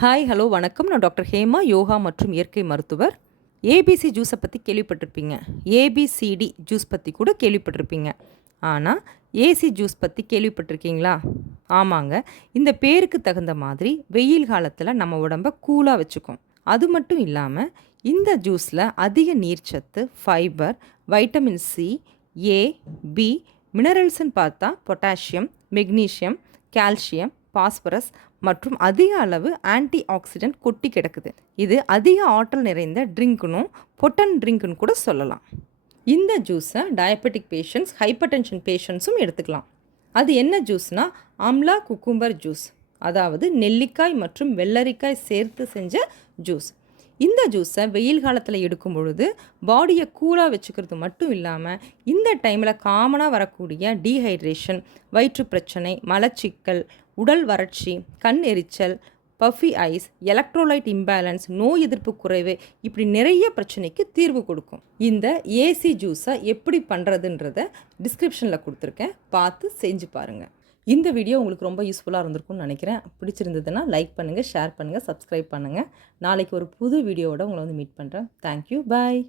Hi hello வணக்கம். நான் doctor Hema, yoga மற்றும் இயற்கை மருத்துவர். ஏபிசி ஜூஸை பற்றி கேள்விப்பட்டிருப்பீங்க. ஏபிசிடி ஜூஸ் பற்றி கூட கேள்விப்பட்டிருப்பீங்க. ஆனால் ஏசி ஜூஸ் பற்றி கேள்விப்பட்டிருக்கீங்களா? ஆமாங்க. இந்த பேருக்கு தகுந்த மாதிரி வெயில் காலத்தில் நம்ம உடம்பை கூலாக வச்சுக்கும். அது மட்டும் இல்லாமல் இந்த ஜூஸில் அதிக நீர்ச்சத்து, ஃபைபர், வைட்டமின் சி, ஏ, பி, மினரல்ஸ்ன்னு பார்த்தா பொட்டாசியம், மெக்னீஷியம், கால்சியம், பாஸ்பரஸ் மற்றும் அதிக அளவு ஆன்டி ஆக்சிடென்ட் கொட்டி கிடக்குது. இது அதிக ஆற்றல் நிறைந்த ட்ரிங்க்னும் பொட்டன் ட்ரிங்க்னு கூட சொல்லலாம். இந்த ஜூஸை டயபெட்டிக் பேஷண்ட்ஸ், ஹைப்பர் டென்ஷன் பேஷண்ட்ஸும் எடுத்துக்கலாம். அது என்ன ஜூஸ்னால் ஆம்லா குக்கும்பர் ஜூஸ், அதாவது நெல்லிக்காய் மற்றும் வெள்ளரிக்காய் சேர்த்து செஞ்ச ஜூஸ். இந்த ஜூஸை வெயில் காலத்தில் எடுக்கும் பொழுது பாடியை கூலாக வச்சுக்கிறது மட்டும் இல்லாமல் இந்த டைமில் காமனாக வரக்கூடிய டீஹைட்ரேஷன், வயிற்று பிரச்சனை, மலச்சிக்கல், உடல் வறட்சி, கண் எரிச்சல், பஃபி ஐஸ், எலக்ட்ரோலைட் இம்பேலன்ஸ், நோய் எதிர்ப்பு குறைவு, இப்படி நிறைய பிரச்சனைக்கு தீர்வு கொடுக்கும். இந்த ஏசி ஜூஸை எப்படி பண்ணுறதுன்றத டிஸ்கிரிப்ஷனில் கொடுத்துருக்கேன், பார்த்து செஞ்சு பாருங்கள். இந்த வீடியோ உங்களுக்கு ரொம்ப யூஸ்ஃபுல்லாக இருந்திருக்கும்னு நினைக்கிறேன். பிடிச்சிருந்ததுன்னா லைக் பண்ணுங்கள், ஷேர் பண்ணுங்கள், சப்ஸ்கிரைப் பண்ணுங்கள். நாளைக்கு ஒரு புது வீடியோவோட உங்களை மீட் பண்ணுறேன். தேங்க்யூ, பாய்.